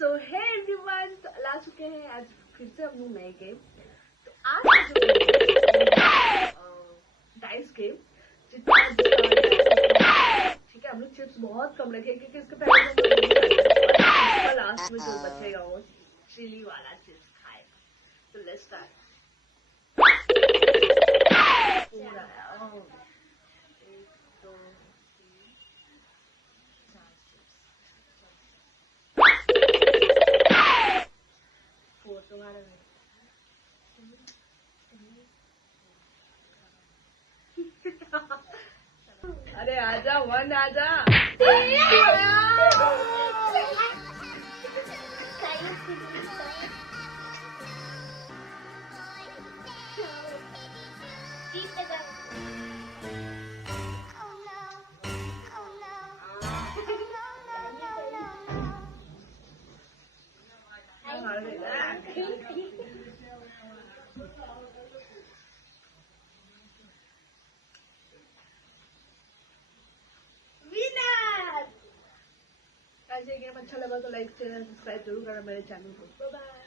सो hey everyone, तो ला चुके हैं आज फिर से हम लोग नए गेम। तो आज का जो डाइस गेम, जितना ठीक है, हम लोग चिप्स बहुत कम रखे क्योंकि इसके पहले लास्ट में जो बचेगा वो चिली वाला चिप्स खाएगा। तो लेट्स स्टार्ट। अरे आजा वन आजा। गेम अच्छा लगा तो लाइक शेयर सब्सक्राइब जरूर करना मेरे चैनल को। Bye bye.